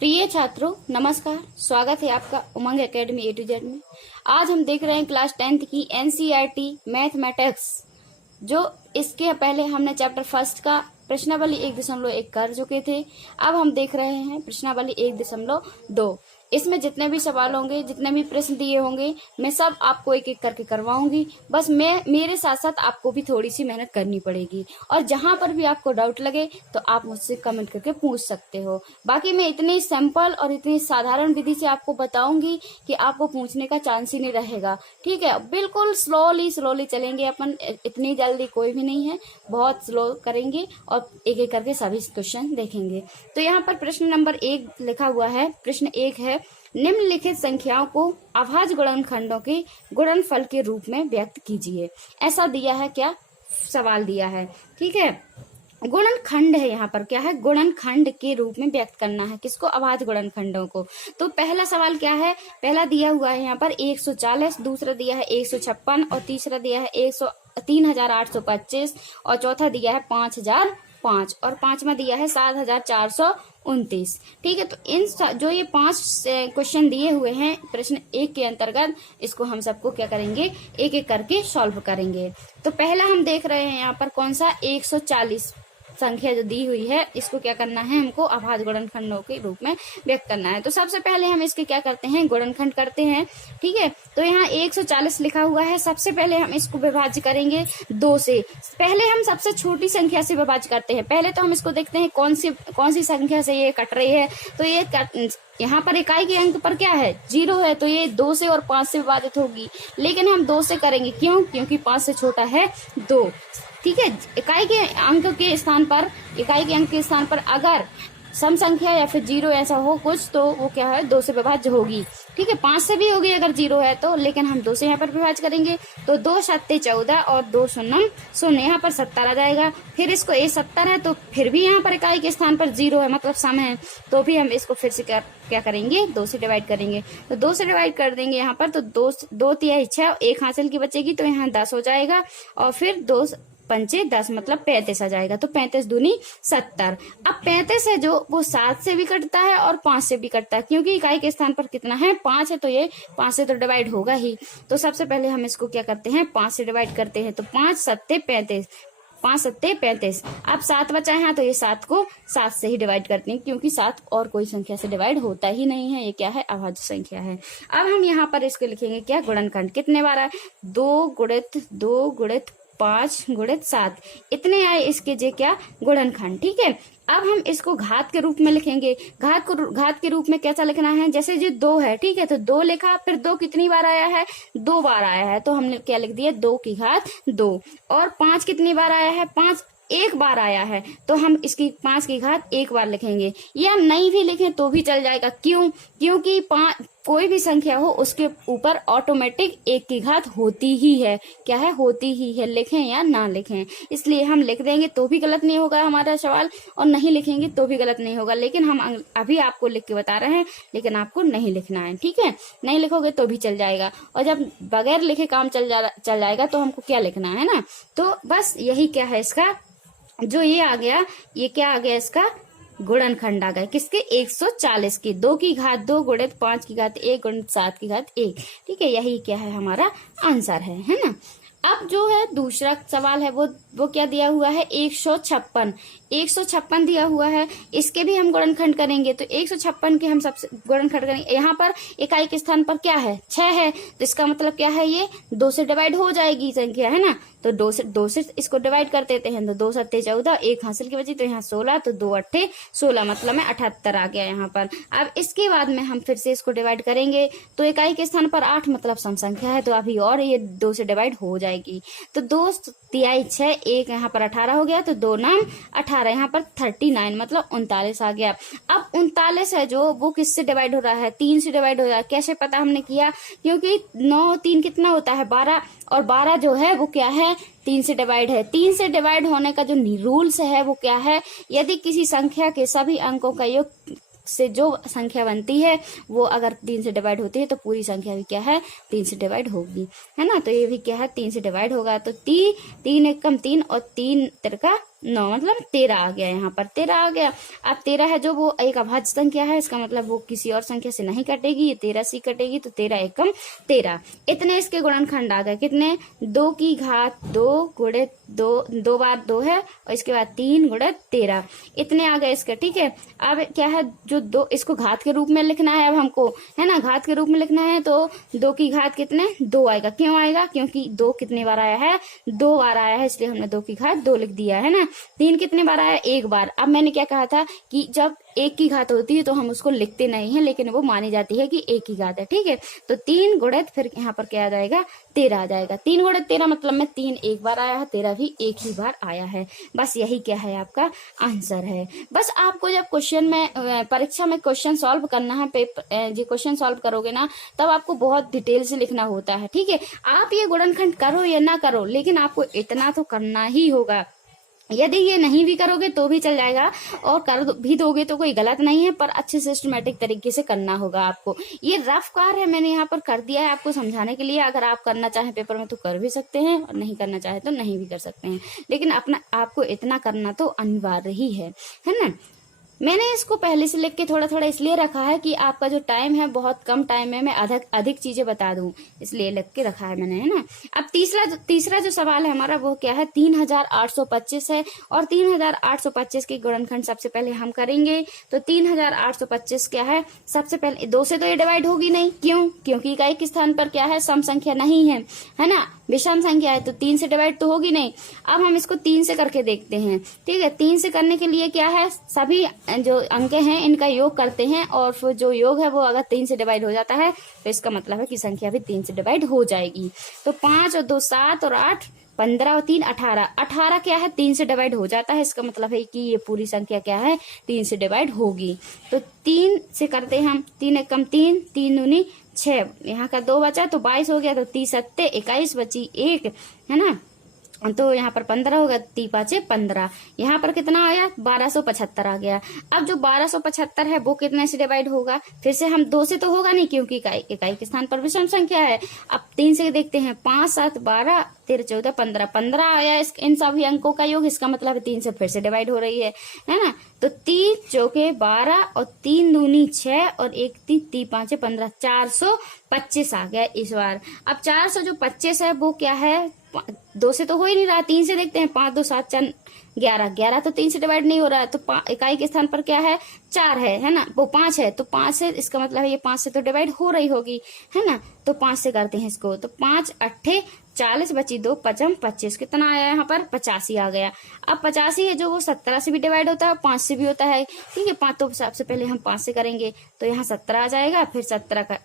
प्रिय छात्रों, नमस्कार। स्वागत है आपका उमंग एकेडमी A to Z में। आज हम देख रहे हैं क्लास 10th की NCERT मैथमेटिक्स। जो इसके पहले हमने चैप्टर फर्स्ट का प्रश्नावली 1.1 कर चुके थे। अब हम देख रहे हैं प्रश्नावली 1.2। इसमें जितने भी सवाल होंगे, जितने भी प्रश्न दिए होंगे, मैं सब आपको एक एक करके करवाऊंगी। बस मेरे साथ साथ आपको भी थोड़ी सी मेहनत करनी पड़ेगी। और जहां पर भी आपको डाउट लगे तो आप मुझसे कमेंट करके पूछ सकते हो। बाकी मैं इतनी सिंपल और इतनी साधारण विधि से आपको बताऊंगी कि आपको पूछने का चांस ही नहीं रहेगा। ठीक है, बिल्कुल स्लोली चलेंगे अपन, इतनी जल्दी कोई भी नहीं है, बहुत स्लो करेंगे और एक एक करके सभी क्वेश्चन देखेंगे। तो यहाँ पर प्रश्न नंबर 1 लिखा हुआ है। प्रश्न 1 है, निम्नलिखित संख्याओं को अभाज्य गुणनखंडों के गुणनफल के रूप में व्यक्त कीजिए। ऐसा दिया है, क्या सवाल दिया है। ठीक है, गुणनखंड है, यहाँ पर क्या है, गुणनखंड के रूप में व्यक्त करना है। किसको? अभाज्य गुणनखंडों को। तो पहला सवाल क्या है, पहला दिया हुआ है यहाँ पर 140, दूसरा दिया है 156 और तीसरा दिया है 3825 और चौथा दिया है 5005 और पांचवा दिया है 7429। ठीक है, तो इन जो ये 5 क्वेश्चन दिए हुए हैं प्रश्न 1 के अंतर्गत, इसको हम सबको क्या करेंगे, एक एक करके सॉल्व करेंगे। तो पहला हम देख रहे हैं यहाँ पर कौन सा, 140 संख्या जो दी हुई है, इसको क्या करना है, हमको अभाज्य गुणनखंडों के रूप में व्यक्त करना है। तो सबसे पहले हम इसके क्या करते हैं, गुणनखंड करते हैं। ठीक है, तो यहाँ 140 लिखा हुआ है। सबसे पहले हम इसको विभाज्य करेंगे 2 से। पहले हम सबसे छोटी संख्या से विभाज्य करते हैं। पहले तो हम इसको देखते हैं कौन सी संख्या से ये कट रही है। तो ये यहाँ पर इकाई के अंक पर क्या है, 0 है, तो ये 2 से और 5 से विभाजित होगी। लेकिन हम 2 से करेंगे, क्यों? क्योंकि 5 से छोटा है 2। ठीक है, इकाई के अंक के स्थान पर अगर सम संख्या या फिर 0 ऐसा हो कुछ, तो वो क्या है, 2 से विभाज्य होगी। ठीक है, 5 से भी होगी अगर 0 है तो, लेकिन हम 2 से यहाँ पर विभाज्य करेंगे। तो 2 सत्ते 14 और 2 शून्य शून्य, यहाँ पर 70 आ जाएगा। फिर इसको 70 है तो फिर भी यहाँ पर इकाई के स्थान पर 0 है, मतलब सम है, तो भी हम इसको फिर से क्या करेंगे, 2 से डिवाइड करेंगे। तो 2 से डिवाइड कर देंगे यहाँ पर, तो 2 तिहाई 6, 1 हासिल की बचेगी, तो यहाँ 10 हो जाएगा। और फिर 2 पंचे 10 मतलब 35 आ जाएगा। तो 35 दूनी 70। अब 35 है जो वो 7 से भी कटता है और 5 से भी कटता है, क्योंकि इकाई के स्थान पर कितना है, 5 है, तो ये 5 से तो डिवाइड होगा ही। तो सबसे पहले हम इसको क्या करते हैं, 5 से डिवाइड करते हैं। तो 5 सत्ते 35, 5 सत्ते 35। अब 7 बचा है, तो ये 7 को 7 से ही डिवाइड करते हैं, क्योंकि 7 और कोई संख्या से डिवाइड होता ही नहीं है। ये क्या है, अभाज्य संख्या है। अब हम यहाँ पर इसको लिखेंगे क्या, गुणनखंड। कितने बार है, 2 गुणित 2 गुणित 5 गुणित 7, इतने आए इसके जे क्या, गुणनखंड। ठीक है, अब हम इसको घात के रूप में लिखेंगे। घात के रूप में कैसा लिखना है, जैसे जो 2 है, ठीक है, तो 2 लिखा, फिर 2 कितनी बार आया है, 2 बार आया है, तो हमने क्या लिख दिया, 2 की घात 2। और 5 कितनी बार आया है, 5 एक बार आया है, तो हम इसकी 5 की घात 1 बार लिखेंगे। या नहीं भी लिखें तो भी चल जाएगा। क्यों? क्योंकि कोई भी संख्या हो उसके ऊपर ऑटोमेटिक 1 की घात होती ही है। क्या है, होती ही है, लिखें या ना लिखें। इसलिए हम लिख देंगे तो भी गलत नहीं होगा हमारा सवाल, और नहीं लिखेंगे तो भी गलत नहीं होगा। लेकिन हम अभी आपको लिख के बता रहे हैं, लेकिन आपको नहीं लिखना है। ठीक है, नहीं लिखोगे तो भी चल जाएगा, और जब बगैर लिखे काम चल जाएगा तो हमको क्या लिखना है ना। तो बस यही क्या है, इसका जो ये आ गया, ये क्या आ गया, इसका गुणनखंड आ गए। किसके, 140 के। 2 की घात 2 गुणित 5 की घात 1 गुणित 7 की घात 1। ठीक है, यही क्या है, हमारा आंसर है ना। अब जो है दूसरा सवाल है, वो क्या दिया हुआ है, 156 दिया हुआ है। इसके भी हम गुणनखंड करेंगे। तो 156 के हम सबसे गुणनखंड करेंगे। यहाँ पर इकाई के स्थान पर क्या है, 6 है, तो इसका मतलब क्या है, ये 2 से डिवाइड हो जाएगी संख्या, है ना। तो 2 से इसको डिवाइड कर देते हैं। तो 2 सत्ते 14, 1 हासिल की बची, तो यहाँ 16, तो 2 अट्ठे 16, मतलब में 78 आ गया यहाँ पर। अब इसके बाद में हम फिर से इसको डिवाइड करेंगे। तो इकाई के स्थान पर 8 मतलब सम संख्या है, तो अभी और ये 2 से डिवाइड हो जाएगी। तो 2 तिहाई 6, 1 यहाँ पर 18 हो गया, तो 2 नाम 18, यहाँ पर 39 मतलब 39 आ गया। अब 39 है जो, वो किससे डिवाइड हो रहा है, 3 से डिवाइड हो रहा है। कैसे पता हमने किया, क्योंकि 9 3 कितना होता है, 12, और 12 जो है वो क्या है, 3 से डिवाइड है। 3 से डिवाइड होने का जो रूल्स है वो क्या है, यदि किसी संख्या के सभी अंकों का योग से जो संख्या बनती है वो अगर 3 से डिवाइड होती है तो पूरी संख्या भी क्या है, 3 से डिवाइड होगी, है ना। तो ये भी क्या है, 3 से डिवाइड होगा। तो 3 1 कम 3 और 3 तिरका 9 मतलब 13 आ गया, यहाँ पर 13 आ गया। अब 13 है जो वो एक अभाज्य संख्या है, इसका मतलब वो किसी और संख्या से नहीं कटेगी, ये 13 से कटेगी, तो 13 एकम 13। इतने इसके गुणनखंड आ गए, कितने, 2 की घात 2 गुणित 2 बार 2 है, और इसके बाद 3 गुणित 13, इतने आ गए इसके। ठीक है, अब क्या है, जो 2 इसको घात के रूप में लिखना है अब हमको, है ना, घात के रूप में लिखना है, तो 2 की घात कितने, 2 आएगा। क्यों आएगा, क्योंकि 2 कितने बार आया है, 2 बार आया है, इसलिए हमने 2 की घात 2 लिख दिया है ना। 3 कितने बार आया, 1 बार। अब मैंने क्या कहा था कि जब 1 की घात होती है तो हम उसको लिखते नहीं है, लेकिन वो मानी जाती है कि 1 की घात है। ठीक है, तो 3 गुणित फिर यहाँ पर क्या आ जाएगा, 13 आ जाएगा। 3 गुणित 13 मतलब में 3 एक बार आया है, 13 भी एक ही बार आया है। बस यही क्या है, आपका आंसर है। बस आपको जब क्वेश्चन में परीक्षा में क्वेश्चन सॉल्व करना है, पेपर जो क्वेश्चन सॉल्व करोगे ना, तब आपको बहुत डिटेल से लिखना होता है। ठीक है, आप ये गुणनखंड करो या ना करो, लेकिन आपको इतना तो करना ही होगा। यदि ये नहीं भी करोगे तो भी चल जाएगा, और कर भी दोगे तो कोई गलत नहीं है, पर अच्छे सिस्टमेटिक तरीके से करना होगा आपको। ये रफ कार्य है, मैंने यहाँ पर कर दिया है आपको समझाने के लिए। अगर आप करना चाहें पेपर में तो कर भी सकते हैं, और नहीं करना चाहे तो नहीं भी कर सकते हैं, लेकिन अपना आपको इतना करना तो अनिवार्य ही है ना। मैंने इसको पहले से लिख के थोड़ा थोड़ा इसलिए रखा है कि आपका जो टाइम है बहुत कम टाइम में मैं अधिक चीजें बता दूं, इसलिए लिख के रखा है मैंने, है ना। अब तीसरा जो सवाल है हमारा वो क्या है, 3825 है, और 3825 के गुणनखंड सबसे पहले हम करेंगे। तो 3825 क्या है, सबसे पहले 2 से तो ये डिवाइड होगी नहीं, क्यों, क्योंकि इकाई के स्थान पर क्या है, सम संख्या नहीं है ना, विषम संख्या है, तो 3 से डिवाइड तो होगी नहीं। अब हम इसको 3 से करके देखते हैं। ठीक है, 3 से करने के लिए क्या है, सभी जो अंक हैं इनका योग करते हैं, और फिर जो योग है वो अगर 3 से डिवाइड हो जाता है तो इसका मतलब है कि संख्या भी 3 से डिवाइड हो जाएगी। तो 5 और 2 7 और 8 15 और 3 18, 18 क्या है, 3 से डिवाइड हो जाता है, इसका मतलब है कि ये पूरी संख्या क्या है, 3 से डिवाइड होगी। तो 3 से करते हैं हम, 3 एकम 3, 3 दूनी 6, यहाँ का 2 बचा तो 22 हो गया, तो 30 सत्ते 21 बची 1, है ना, तो यहाँ पर 15 होगा, 3 5 15, यहाँ पर कितना आया, 1275 आ गया। अब जो 1275 है वो कितने से डिवाइड होगा, फिर से हम 2 से तो होगा नहीं, क्योंकि इकाई के स्थान पर विषम संख्या है। अब 3 से देखते हैं, 5 7 12 13 14 15, 15 आया इन सभी अंकों का योग, इसका मतलब 3 से फिर से डिवाइड हो रही है ना। तो 3 चौके 12 और 3 दूनी 6 और 1 3 5 15, 425 आ गया इस बार। अब 425 है वो क्या है, 2 से तो हो ही नहीं रहा, 3 से देखते हैं, 5 2 7 4 11, 11 तो 3 से डिवाइड नहीं हो रहा है, तो इकाई के स्थान पर क्या है, 4 है ना, वो 5 है, तो 5 से इसका मतलब है ये 5 से तो डिवाइड हो रही होगी, है ना। तो 5 से करते हैं इसको, तो 5 8 40 बची 2 5 25, कितना आया यहाँ पर, 85 आ गया। अब 85 है जो वो 17 से भी डिवाइड होता है, 5 से भी होता है। ठीक है, 5 तो सबसे पहले हम 5 से करेंगे, तो यहाँ 17 आ जाएगा, फिर 17 का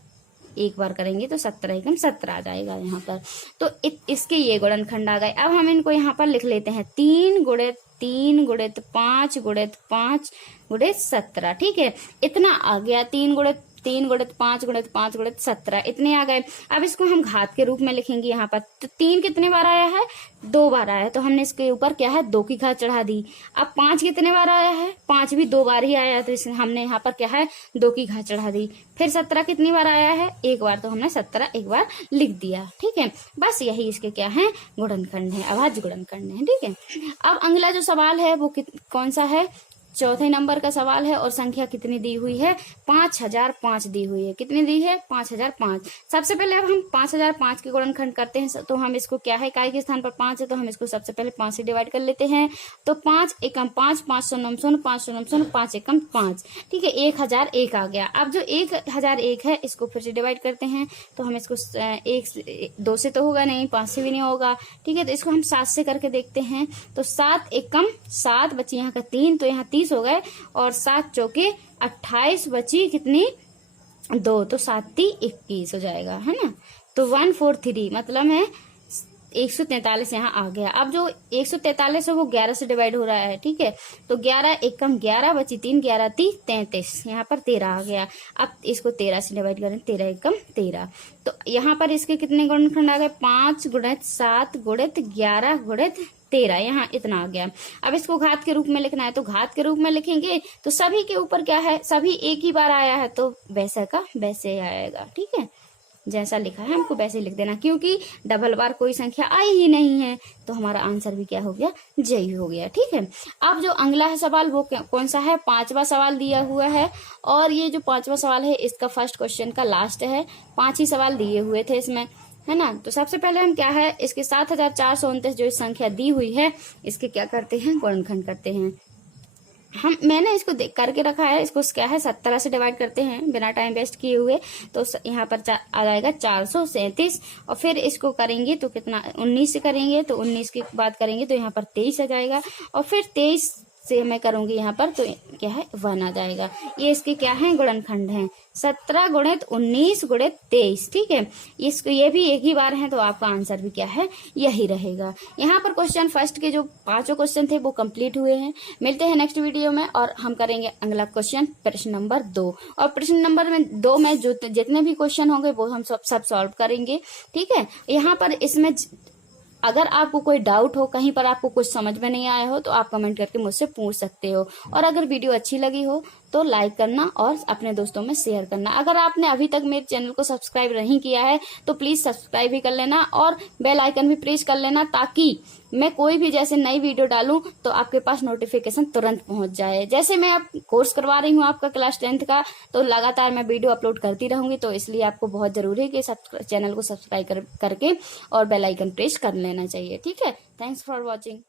एक बार करेंगे तो 17 एकम 17 आ जाएगा यहाँ पर। तो इसके ये गुणनखंड आ गए। अब हम इनको यहाँ पर लिख लेते हैं, 3 गुणित 3 गुणित 5 गुणित 5 गुणित 17। ठीक है, इतना आ गया, 3 गुणित 5 गुणित 5 गुणित 17, इतने आ गए। अब इसको हम घात के रूप में लिखेंगे यहाँ पर। तो 3 कितने बार आया है, 2 बार आया है, तो हमने इसके ऊपर क्या है, 2 की घात चढ़ा दी। अब 5 कितने बार आया है, 5 भी 2 बार ही आया है, तो इसमें हमने यहाँ पर क्या है, 2 की घात चढ़ा दी। फिर 17 कितनी बार आया है, 1 बार, तो हमने 17 एक बार लिख दिया। ठीक है, बस यही इसके क्या है, गुणनखंड है, अभाज्य गुणनखंड है। ठीक है, अब अगला जो सवाल है वो कौन सा है, चौथे नंबर का सवाल है, और संख्या कितनी दी हुई है, 5005 दी हुई है। कितनी दी है, 5005। सबसे पहले अब हम 5005 के गुणनखंड करते हैं, तो हम इसको क्या है, इकाई के स्थान पर 5 है, तो हम इसको सबसे पहले 5 से डिवाइड कर लेते हैं। तो 5 एकम 5, 500 9 0 500 9 0 5 एकम 5। ठीक है, 1001 आ गया। अब जो 1001 है इसको फिर से डिवाइड करते हैं, तो हम इसको 2 से तो होगा नहीं, 5 से भी नहीं होगा। ठीक है, तो इसको हम 7 से करके देखते हैं। तो 7 एकम 7 बची यहाँ का 3, तो यहाँ 30 हो गए, और 7 चौके 28 बची कितनी, 2, तो 7 3 21 हो जाएगा, है ना। तो 143 मतलब है 143 यहाँ आ गया। अब जो 143 है वो 11 से डिवाइड हो रहा है। ठीक है, तो 11 एकम 11 बची 3, 11 3 33, यहाँ पर 13 आ गया। अब इसको 13 से डिवाइड करें, 13 एकम 13, तो यहाँ पर इसके कितने गुणनखंड आ गए, 5 गुणित 7 गुणित 11 गुणित 13, यहाँ इतना आ गया। अब इसको घात के रूप में लिखना है, तो घात के रूप में लिखेंगे, तो सभी के ऊपर क्या है, सभी एक ही बार आया है, तो वैसे का वैसे आएगा। ठीक है, जैसा लिखा है हमको वैसे लिख देना, क्योंकि डबल बार कोई संख्या आई ही नहीं है तो हमारा आंसर भी क्या हो गया, जय हो गया। ठीक है, अब जो अगला है सवाल वो कौन सा है, 5वां सवाल दिया हुआ है, और ये जो 5वां सवाल है इसका फर्स्ट क्वेश्चन का लास्ट है। 5 ही सवाल दिए हुए थे इसमें, है ना। तो सबसे पहले हम क्या है, इसके 7429 जो संख्या दी हुई है इसके क्या करते हैं, गुणनखंड करते हैं। मैंने इसको करके रखा है, इसको क्या है 17 से डिवाइड करते हैं बिना टाइम वेस्ट किए हुए। तो यहाँ पर आ जाएगा 437, और फिर इसको करेंगे तो कितना, 19 से करेंगे तो 19 की बात करेंगे तो यहाँ पर 23 आ जाएगा, और फिर 23 से मैं करूंगी यहाँ पर तो क्या है 1 आ जाएगा। ये इसके क्या है, गुणनखंड हैं, 17 गुणित 19 गुणित 23। ठीक है, इसको ये भी एक ही बार है तो आपका आंसर भी क्या है, यही रहेगा। यहाँ पर क्वेश्चन फर्स्ट के जो 5 क्वेश्चन थे वो कंप्लीट हुए हैं। मिलते हैं नेक्स्ट वीडियो में और हम करेंगे अगला क्वेश्चन, प्रश्न नंबर 2। और प्रश्न नंबर 2 में जो जितने भी क्वेश्चन होंगे वो हम सब सॉल्व करेंगे। ठीक है, यहाँ पर इसमें अगर आपको कोई डाउट हो, कहीं पर आपको कुछ समझ में नहीं आया हो तो आप कमेंट करके मुझसे पूछ सकते हो। और अगर वीडियो अच्छी लगी हो तो लाइक करना और अपने दोस्तों में शेयर करना। अगर आपने अभी तक मेरे चैनल को सब्सक्राइब नहीं किया है तो प्लीज सब्सक्राइब भी कर लेना और बेल आइकन भी प्रेस कर लेना, ताकि मैं कोई भी जैसे नई वीडियो डालूं तो आपके पास नोटिफिकेशन तुरंत पहुंच जाए। जैसे मैं अब कोर्स करवा रही हूं आपका क्लास 10th का, तो लगातार मैं वीडियो अपलोड करती रहूंगी, तो इसलिए आपको बहुत जरूरी है कि चैनल को सब्सक्राइब करके और बेल आइकन प्रेस कर लेना चाहिए। ठीक है, थैंक्स फॉर वॉचिंग।